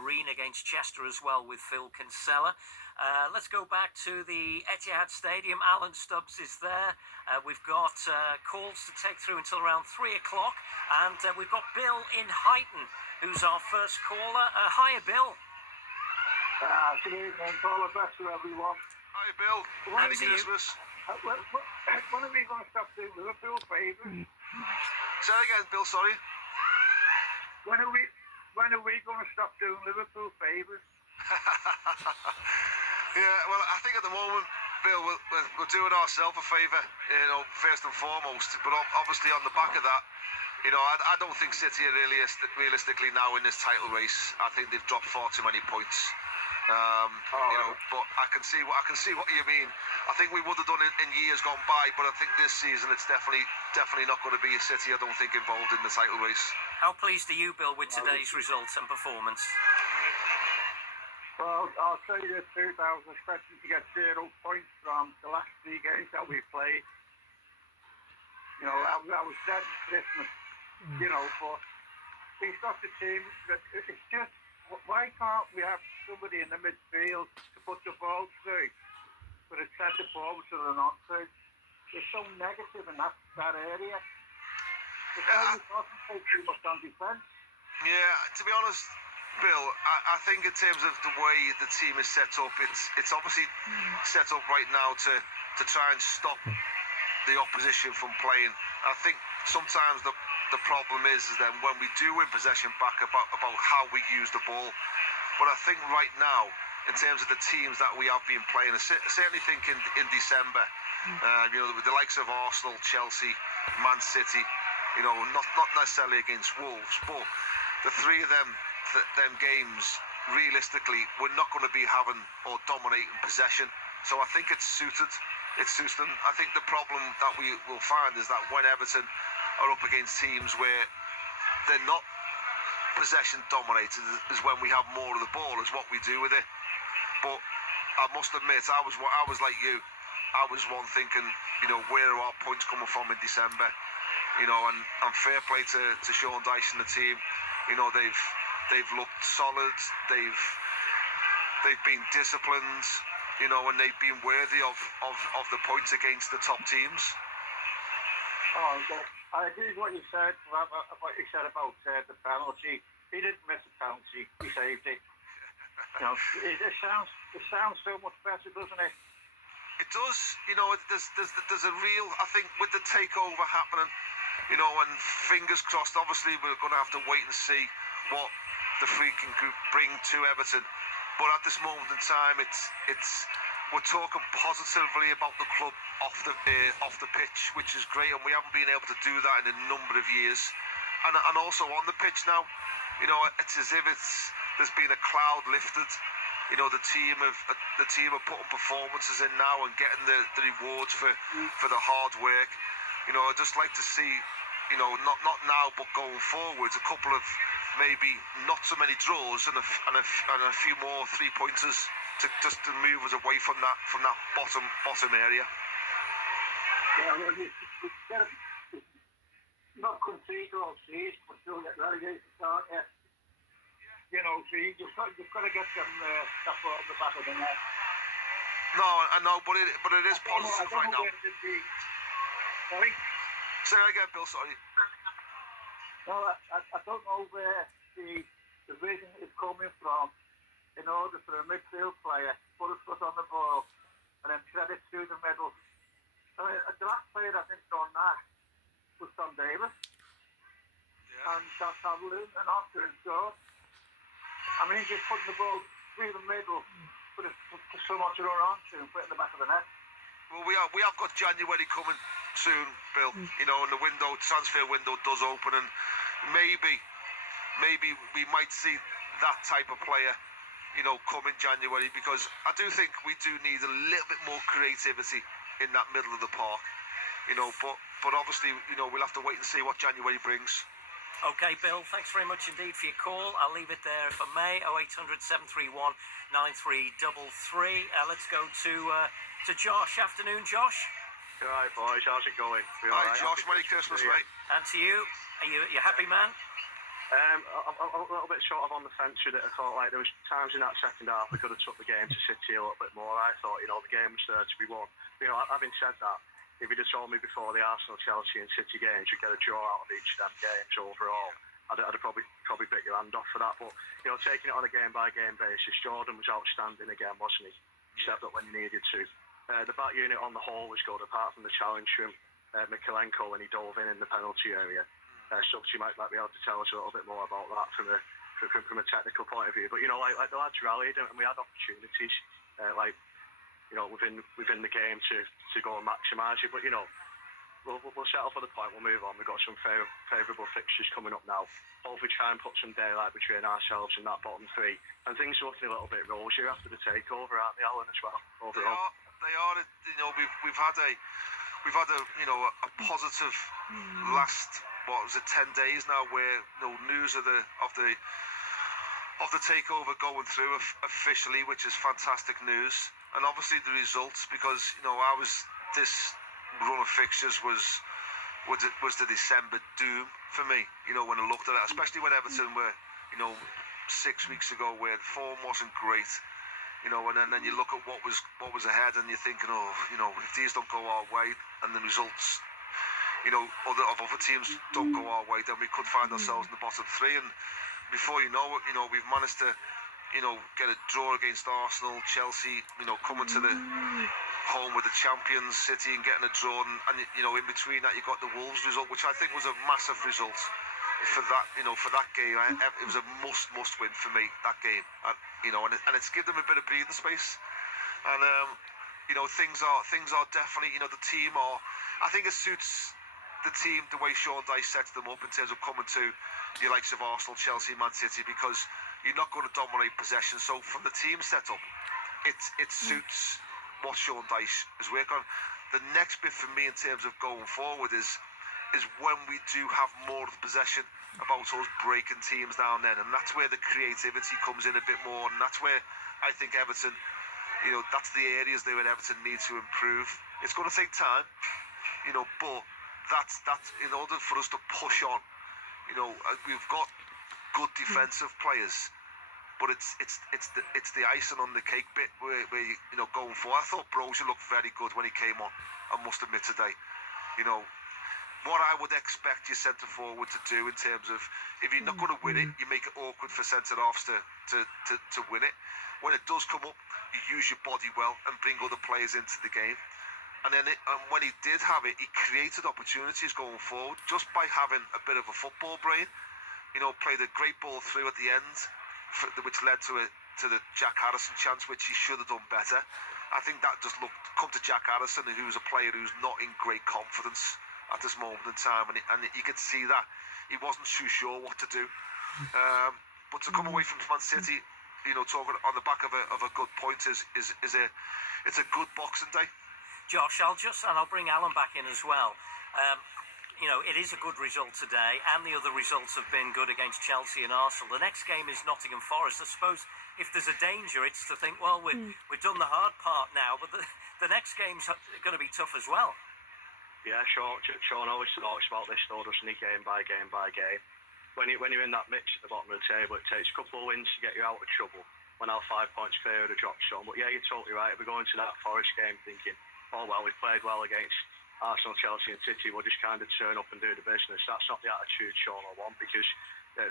Marine against Chester as well with Phil Kinsella. Let's go back to the Etihad Stadium. Alan Stubbs is there. We've got calls to take through until around 3 o'clock. And we've got Bill in Huyton, who's our first caller. Hiya, Bill. Good evening. All the best to everyone. Hi, Bill. Merry Christmas. When are we going to stop doing Liverpool favours? Say again, Bill, sorry. When are we going to stop doing Liverpool favours? Yeah, well, I think at the moment, Bill, we're doing ourselves a favour, first and foremost. But obviously on the back of that, I don't think City are realistically now in this title race. I think they've dropped far too many points. But I can see what you mean. I think we would have done it in years gone by, but I think this season it's definitely not going to be a City, I don't think, involved in the title race. How pleased are you, Bill, with today's results and performance? Well, I'll tell you the truth, I was expecting to get 0 points from the last 3 games that we played. I was dead at Christmas, but it's not the team. It's just, why can't we have somebody in the midfield to put the ball through for the centre forward so they're not through? They're so negative in that area. It's how you concentrate too much on defence. Yeah, to be honest, Bill, I think in terms of the way the team is set up, it's obviously set up right now to try and stop the opposition from playing. I think sometimes the problem is then when we do win possession back about how we use the ball. But I think right now, in terms of the teams that we have been playing, I certainly think in December, with the likes of Arsenal, Chelsea, Man City, not necessarily against Wolves, but the 3 of them games, realistically, we're not going to be having or dominating possession. So I think it suits them. I think the problem that we will find is that when Everton are up against teams where they're not possession dominated, is when we have more of the ball, is what we do with it. But I must admit, I was like you. I was one thinking, where are our points coming from in December? And fair play to Sean Dyche and the team. They've looked solid. They've been disciplined. And they've been worthy of the points against the top teams. Oh, okay. I agree with what you said about the penalty. He didn't miss a penalty. He saved it. It sounds so much better, doesn't it? It does. There's a real. I think with the takeover happening, and fingers crossed. Obviously, we're going to have to wait and see what the freaking group bring to Everton. But at this moment in time, we're talking positively about the club off the pitch, which is great, and we haven't been able to do that in a number of years. And also on the pitch now, it's as if there's been a cloud lifted. The team are putting performances in now and getting the rewards for the hard work. I'd just like to see, not now but going forwards, a couple of maybe not so many draws and a few more 3-pointers to move us away from that bottom area. Yeah, well, not concede all seas, but still get relegated, can't you? So you've got to get some stuff out of the back of the net. No, I know, but it is positive right now. Sorry? Say that again, Bill, sorry. No, I don't know where the vision is coming from in order for a midfield player to put a foot on the ball and then thread it through the middle. The last player I think done that was Tom Davis. Yeah. And that's how Luton and Oscar and scored. Just putting the ball through the middle for someone to run onto and put it in the back of the net. Well, we have got January coming soon, Bill. And the transfer window does open, and maybe we might see that type of player, come in January, because I do think we do need a little bit more creativity in that middle of the park. But obviously, we'll have to wait and see what January brings. Okay, Bill, thanks very much indeed for your call. I'll leave it there for May. 0800 731 9333. Let's go to Josh. Afternoon, Josh. All right, boys. How's it going? Hi, Josh. Merry Christmas, mate. And to you. Are you happy, man? I'm a little bit sort of on the fence with it. I thought like there was times in that second half we could have took the game to City a little bit more. I thought, you know, the game was there to be won. You know, having said that, if you'd have told me before the Arsenal, Chelsea and City games you'd get a draw out of each of them games overall, I'd have probably bit your hand off for that. But, you know, taking it on a game-by-game basis, Jordan was outstanding again, wasn't he? He stepped up when he needed to. The back unit on the whole was good, apart from the challenge from Mikalenko when he dove in the penalty area. Subs, you might be able to tell us a little bit more about that from a technical point of view. But, you know, like the lads rallied and we had opportunities, you know, within the game to go and maximise it. But, you know, we'll settle for the point. We'll move on. We've got some favourable fixtures coming up now. Hopefully try and put some daylight between ourselves and that bottom three. And things are looking a little bit rosier after the takeover, aren't they, Alan, as well? Overall. They are. You know, we've had a you know a positive last 10 days now, where you know news of the takeover going through officially, which is fantastic news. And obviously the results, because you know this run of fixtures was the December doom for me. You know, when I looked at it, especially when Everton were, you know, 6 weeks ago, where the form wasn't great. You know, and then you look at what was ahead, and you're thinking, oh, you know, if these don't go our way, and the results, you know, of other teams don't go our way, then we could find ourselves in the bottom three. And before you know it, you know, we've managed to, you know, get a draw against Arsenal, Chelsea, you know, coming to the home with the champions, City, and getting a draw. And you know, in between that, you got the Wolves result, which I think was a massive result for that, you know, for that game. It was a must win for me, that game. And, you know, and it's given them a bit of breathing space. And you know, things are definitely, you know, the team are. I think it suits the team the way Sean Dyche sets them up in terms of coming to the likes of Arsenal, Chelsea, Man City, because you're not going to dominate possession. So from the team setup, it suits what Sean Dyche is working on. The next bit for me in terms of going forward is when we do have more of the possession, about us breaking teams down then, and that's where the creativity comes in a bit more, and that's where I think Everton, you know, that's the areas there where Everton need to improve. It's going to take time, you know, but that's in order for us to push on. You know, we've got good defensive players, but it's the icing on the cake bit where you know, going forward. I thought Brozier looked very good when he came on, I must admit today. You know, what I would expect your centre forward to do in terms of, if you're not going to win it, you make it awkward for centre halves to win it. When it does come up, you use your body well and bring other players into the game. And then when he did have it, he created opportunities going forward just by having a bit of a football brain. You know, played a great ball through at the end, which led to the Jack Harrison chance, which he should have done better. I think that just come to Jack Harrison, who's a player who's not in great confidence at this moment in time, and you could see that he wasn't too sure what to do. But to come away from Man City, you know, talking on the back of a good point it's a good Boxing Day. Josh, I'll bring Alan back in as well. You know, it is a good result today, and the other results have been good against Chelsea and Arsenal. The next game is Nottingham Forest. I suppose if there's a danger, it's to think, well, we've done the hard part now, but the next game's going to be tough as well. Yeah, Sean always talks about this, though, doesn't he, game by game by game. When you're in that mix at the bottom of the table, it takes a couple of wins to get you out of trouble. When our 5 points clear of the drop zone. But yeah, you're totally right. If we go into that Forest game thinking, oh well, we played well against Arsenal, Chelsea and City, we'll just kind of turn up and do the business. That's not the attitude Sean will want, because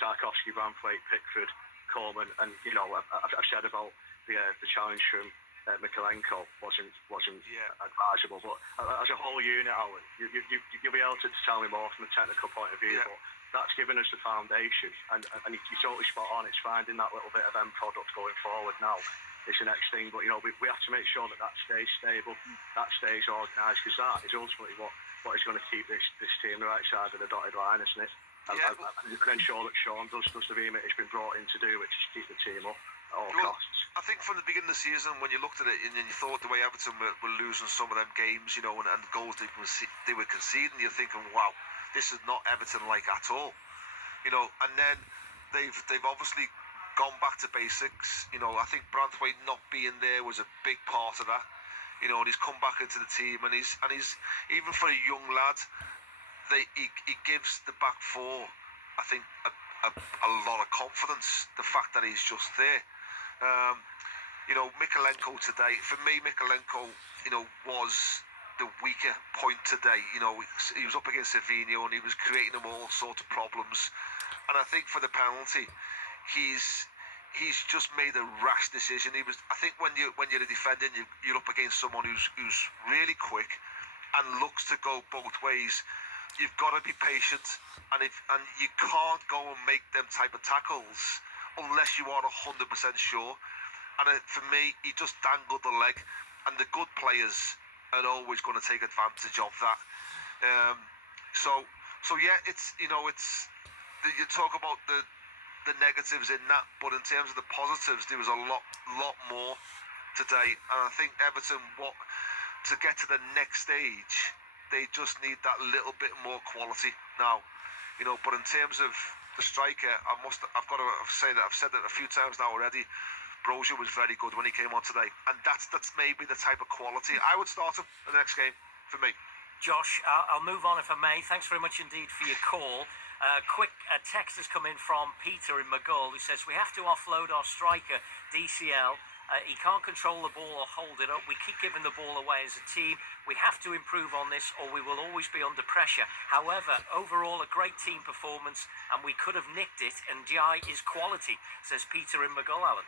Tarkowski, Branthwaite, Pickford, Coleman, and you know, I've said about the challenge from Mikalenko wasn't advisable, but as a whole unit, Alan, you'll be able to tell me more from a technical point of view, yeah. But that's given us the foundation, and you're totally spot on. It's finding that little bit of end product going forward now. It's the next thing, but you know, we have to make sure that stays stable, that stays organised, because that is ultimately what is going to keep this team the right side of the dotted line, isn't it? Yeah, and you can ensure that Sean does the remit he's been brought in to do, which is keep the team up at all costs. I think from the beginning of the season, when you looked at it and you thought the way Everton were losing some of them games, you know, and goals they were conceding, you're thinking, wow, this is not Everton like at all, you know. And then they've obviously gone back to basics. You know, I think Branthwaite not being there was a big part of that. You know, and he's come back into the team, and he's even for a young lad, he gives the back four, I think, a lot of confidence. The fact that he's just there. You know, Mikalenko today, for me, Mikalenko, you know, was the weaker point today. You know, he was up against Savinho and he was creating them all sorts of problems. And I think for the penalty, he's just made a rash decision. I think when you're a defender, you're up against someone who's really quick and looks to go both ways. You've got to be patient, and you can't go and make them type of tackles unless you are 100% sure. And for me, he just dangled the leg, and the good players are always going to take advantage of that. So yeah, you talk about the negatives in that, but in terms of the positives, there was a lot more today, and I think Everton, to get to the next stage, they just need that little bit more quality now, you know. But in terms of the striker, I've got to say that I've said that a few times now already. Brozier was very good when he came on today, and that's maybe the type of quality I would start him in the next game for me. Josh, I'll move on if I may. Thanks very much indeed for your call. Quick text has come in from Peter in Maghull, who says we have to offload our striker DCL. He can't control the ball or hold it up. We keep giving the ball away as a team. We have to improve on this, or we will always be under pressure. However, overall a great team performance, and we could have nicked it, and Jai is quality, says Peter in Maghull, Alan.